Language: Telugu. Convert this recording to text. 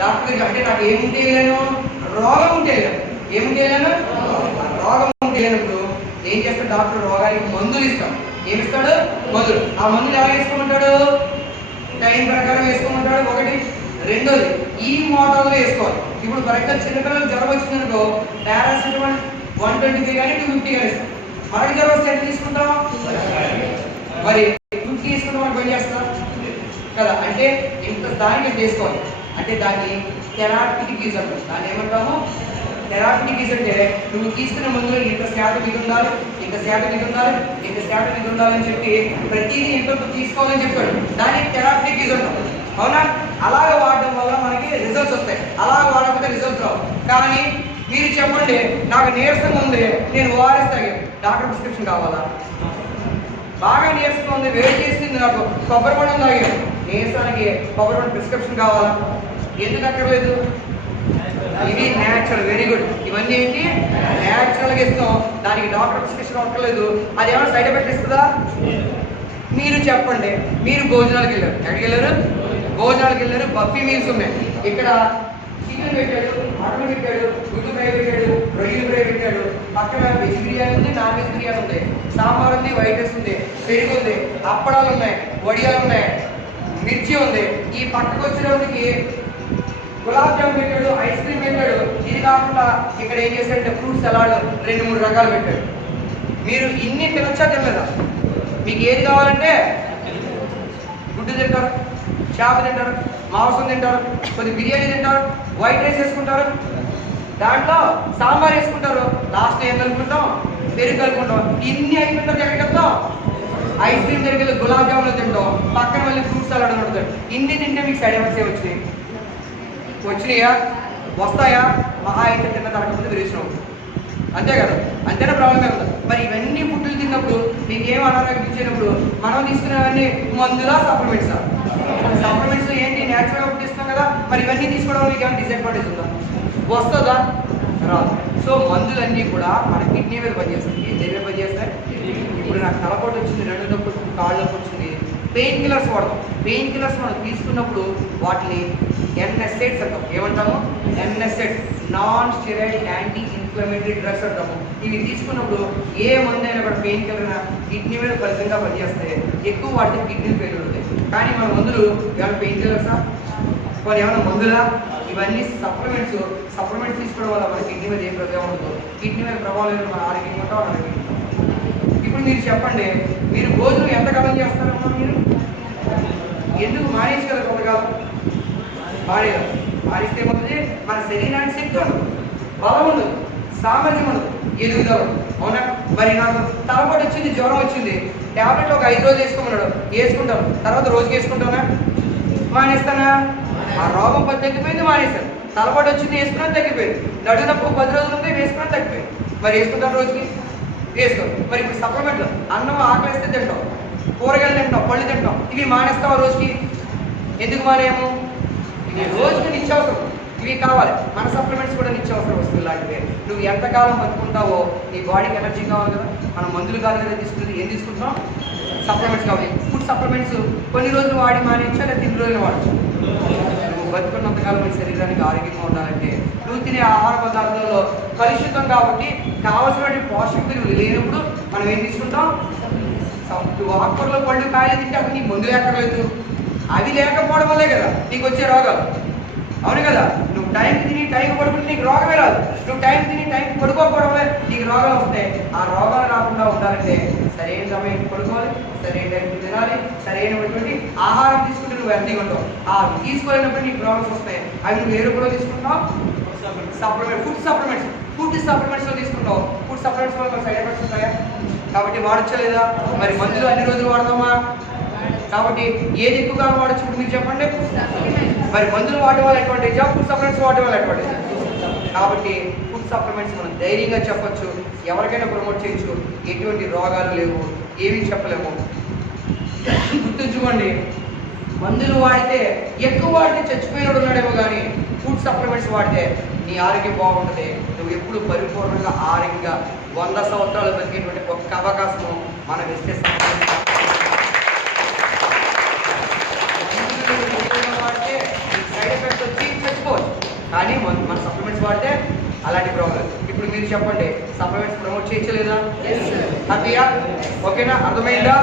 డాక్టర్ గారు అంటే నాకు ఏముంటే లేను రోగం ఉంటే ఏం ఏముంటే లేను రోగం ఉంటే ఏం చేస్తాడు డాక్టర్? రోగానికి మందులు ఇస్తాం ఏమి ఇస్తాడు? మందులు. ఆ మందులు ఎలా వేసుకోమంటాడు? టైం ప్రకారం వేసుకోమంటాడు. ఒకటి. రెండోది ఈ మోడల్లో వేసుకోవాలి. ఇప్పుడు ఫర్ ఎగ్జాంపుల్ చిన్నపిల్లలు జ్వరం వచ్చిందనుకో పారాసిటమాల్ వన్ ట్వంటీ ఫైవ్ కానీ టూ ఫిఫ్టీ కానీ ఇస్తాం. మనకి జ్వరం వస్తే ఎంత తీసుకుంటాం? మరి ఫిఫ్టీ తీసుకుంటాం మనం పని చేస్తాం? కదా అంటే ఇంత దానికి చేసుకోవాలి. అంటే దాన్ని థెరాపిటికిజం దాన్ని ఏమంటాము? థెరాపిటికిజం అంటే నువ్వు తీసుకున్న మందులో ఇంత శాతం ఇది ఉండాలి ఇంత శాతం ఇది ఉండాలి ఇంత శాతం ఇది ఉండాలని చెప్పి ప్రతిదీ ఇంత తీసుకోవాలని చెప్పాడు. దాన్ని థెరాపిటికిజం అవునా? అలాగ వాడడం వల్ల మనకి రిజల్ట్స్ వస్తాయి. అలాగ వాడకపోతే రిజల్ట్స్ రావు. కానీ మీరు చెప్పండి నాకు నీరసంగా ఉంది నేను ఓఆర్ఎస్ తాగాను. డాక్టర్ ప్రిస్క్రిప్షన్ కావాలా? బాగా నీరసంగా వేడి చేసింది నాకు. కొబ్బరి పండు తాగాను. నీరసానికి కొబ్బరి పండు ప్రిస్క్రిప్షన్ కావాలా? ఎందుకు అక్కర్లేదు? ఇది న్యాచురల్ వెరీ గుడ్ ఇవన్నీ ఏంటి? న్యాచురల్గా ఇస్తాం. దానికి డాక్టర్ ప్రిస్క్రిప్షన్ అక్కర్లేదు. అది ఏమైనా సైడ్ ఎఫెక్ట్ ఇస్తుందా? మీరు చెప్పండి. మీరు భోజనాలకు వెళ్ళారు. ఎక్కడికి వెళ్ళారు? భోజనాలకు వెళ్ళారు. బఫీ మీల్స్ ఉన్నాయి. ఇక్కడ చికెన్ పెట్టాడు మటన్ పెట్టాడు గుడ్డు ఫ్రై పెట్టాడు రొయ్యలు ఫ్రై పెట్టాడు పక్కన వెజ్ బిర్యానీ ఉంది నాన్ వెజ్ బిర్యానీ ఉంది. సాంబార్ ఉంది వైట్ రైస్ ఉంది పెరుగు ఉంది అప్పడాలు ఉన్నాయి వడియాలు ఉన్నాయి మిర్చి ఉంది. ఈ పక్కకు వచ్చినప్పటికి గులాబ్ జామ్ పెట్టాడు ఐస్ క్రీమ్ పెట్టాడు. ఇది కాకుండా ఇక్కడ ఏం చేశాడంటే ఫ్రూట్ సలాడ్ రెండు మూడు రకాలు పెట్టాడు. మీరు ఇన్ని తినొచ్చా తినలేదా? మీకు ఏది కావాలంటే గుడ్డు తింటారు చేప తింటారు మాంసం తింటారు కొద్ది బిర్యానీ తింటారు వైట్ రైస్ వేసుకుంటారు. దాంట్లో సాంబార్ వేసుకుంటారు. లాస్ట్ ఏం కలుపుకుంటాం? పెరుగు కలుపుకుంటాం. ఇన్ని అయిపోయిన తర్వాత ఎక్కడికి వెళ్తాం? ఐస్ క్రీమ్ దగ్గర గులాబ్ జాములు తింటాం. పక్కన మళ్ళీ ఫ్రూట్ సలాడ్ అని ఇన్ని తింటే మీకు సైడ్ ఎఫెక్ట్స్ ఏ వచ్చినాయి? వచ్చినాయా? వస్తాయా? మహా అయితే తిన్న తరగతి విరేచనం అంతే కదా? అంతేనా ప్రాబ్లం కదా మరి ఇవన్నీ ఫుడ్లు తిన్నప్పుడు మీకు ఏం అనారోగ్యం ఇచ్చినప్పుడు మనం తీసుకునేవన్నీ మందులా సప్లిమెంట్సా సప్లిమెంట్స్ ఏంటి? న్యాచురల్గా ఫుడ్ కదా? మరి ఇవన్నీ తీసుకోవడం మీకు ఏమైనా డిసడ్వాంటేజ్ ఉందా? వస్తుందా? రాదు. సో మందులన్నీ కూడా మన కిడ్నీ మీద పనిచేస్తుంది దేని పనిచేస్తాయి. ఇప్పుడు నాకు తలపోటు వచ్చింది రెండు నొప్పి వచ్చింది, కాళ్ళు నొప్పి వచ్చింది. పెయిన్ కిల్లర్స్ వాడతాం. పెయిన్ కిల్లర్స్ మనం తీసుకున్నప్పుడు వాటిని ఎన్ఎస్ఎడ్స్ అంటాం. ఏమంటాము? NSAIDs non steroid anti inflammatory drugs అంటాము. ఇవి తీసుకున్నప్పుడు ఏ మందు అయినా కూడా పెయిన్ కిల్లర్ కిడ్నీ మీద ఫలితంగా పనిచేస్తాయి ఎక్కువ వాడితే కిడ్నీ ఫెయిల్ అవుతాయి. కానీ మన మందులు ఏమైనా పెయిన్ కిల్లర్సా కొన్ని ఏమైనా మందులా ఇవన్నీ సప్లిమెంట్స్ సప్లిమెంట్స్ తీసుకోవడం వల్ల మన కిడ్నీ మీద ఏ ప్రభావం ఉండదు. కిడ్నీ మీద ప్రభావం లేదు మన ఆరోగ్యం ఉంటాం ఆరోగ్యం ఇప్పుడు మీరు చెప్పండి మీరు భోజనం ఎంతకాలం చేస్తారమ్మా మీరు? ఎందుకు మానేయగలరు కొంతకాలం మానేయగలరు మానేస్తే ఏమవుతుంది మన శరీరానికి శక్తి ఉండదు. బలం ఉండదు. సామర్థ్యం ఉండదు. ఎదుగుదల అవునా? మరి నాకు తలపాటు వచ్చింది జ్వరం వచ్చింది. ట్యాబ్లెట్ ఒక ఐదు రోజులు వేసుకోమన్నాడు. వేసుకుంటాం. తర్వాత రోజుకి వేసుకుంటానా? మానేస్తానా? ఆ రోగం పది తగ్గిపోయింది మానేస్తాను తలపాటు వచ్చింది వేసుకున్నా తగ్గిపోయింది. నడుగు పది రోజులు ఉంది వేసుకున్నా తగ్గిపోయింది. మరి వేసుకుంటాం రోజుకి? వేసుకో మరి ఇప్పుడు సప్లిమెంట్లు అన్నం ఆకలిస్తే తింటాం. కూరగాయలు తింటాం. పళ్ళు తింటాం. ఇవి మానేస్తావా రోజుకి? ఎందుకు మానేయము? ఇవి రోజుకి నిత్యావసరం. ఇవి కావాలి. మన సప్లిమెంట్స్ కూడా నిత్యావసరం వస్తువులు లాంటివి. నువ్వు ఎంతకాలం బతుకుంటావో నీ బాడీకి ఎనర్జీ కావాలి కదా. మనం మందులు కాదు కదా ఏం తీసుకుంటాం సప్లిమెంట్స్ కావాలి. ఫుడ్ సప్లిమెంట్స్ కొన్ని రోజులు వాడి మానేయచ్చు? లేదా తిని రోజులు వాడచ్చు? నువ్వు మీ శరీరానికి ఆరోగ్యంగా ఉండాలంటే నువ్వు తినే ఆహార పదార్థాల్లో కలుషితం కాబట్టి కావలసినటువంటి పోషక విలువలు లేనప్పుడు మనం ఏం తీసుకుంటాం? ఆకుకూరలో పళ్ళు కాయలు తింటే అసలు నీ మందులు లేకర్లేదు అవి లేకపోవడం వల్లే కదా నీకు వచ్చే రోగాలు అవును కదా? నువ్వు టైం తిని టైం పడుకుంటే నీకు రోగమే రాదు. నువ్వు టైం తిని టైం పడుకోకపోవడం వల్ల నీకు రోగాలు ఉంటాయి ఆ రోగాలు రాకుండా ఉండాలంటే సరైన సమయం పడుకోవాలి సరైన టైంకి తినాలి సరైనటువంటి ఆహారం తీసుకుంటే నువ్వు హెల్తీగా ఉంటావు. ఆ తీసుకోలేనప్పుడు నీకు ప్రాబ్లమ్స్ వస్తాయి. అవి నువ్వు వేరు కూడా తీసుకుంటావు సప్లిమెంట్ ఫుడ్ సప్లిమెంట్స్ ఫుడ్ సప్లిమెంట్స్లో తీసుకుంటావు ఫుడ్ సప్లిమెంట్స్ వల్ల సైడ్ ఎఫెక్ట్స్ ఉంటాయా? కాబట్టి వాడచ్చా లేదా? మరి మందులు అన్ని రోజులు వాడదామా కాబట్టి ఏది ఎక్కువగా వాడచ్చు ఇప్పుడు మీరు చెప్పండి. మరి మందులు వాడే వాళ్ళు ఎటువంటి జాబ్ ఫుడ్ సప్లిమెంట్స్ వాడే వల్ల అడ్వాంటేజ్ కాబట్టి ఫుడ్ సప్లిమెంట్స్ మనం ధైర్యంగా చెప్పచ్చు. ఎవరికైనా ప్రమోట్ చేయొచ్చు. ఎటువంటి రోగాలు లేవు. ఏమీ చెప్పలేము. గుర్తుంచుకోండి. మందులు వాడితే ఎక్కువ వాడితే చచ్చిపోయినోడు ఉన్నాడేమో కానీ ఫుడ్ సప్లిమెంట్స్ వాడితే నీ ఆరోగ్యం బాగుంటుంది. నువ్వు ఎప్పుడు పరిపూర్ణంగా ఆరోగ్యంగా వంద సంవత్సరాలు బతికేటువంటి ఒక్క అవకాశం మనం ఇస్తే మందులు ఎక్కువగా వాడితే సైడ్ ఎఫెక్ట్స్ వచ్చి చచ్చిపో కానీ మన సప్లిమెంట్స్ వాడితే అలాంటి ప్రాబ్లం ఇప్పుడు మీరు చెప్పండి సప్లిమెంట్స్ ప్రమోట్ చేయొచ్చలేదా హ్యాపీయా ఓకేనా? అర్థమైందా.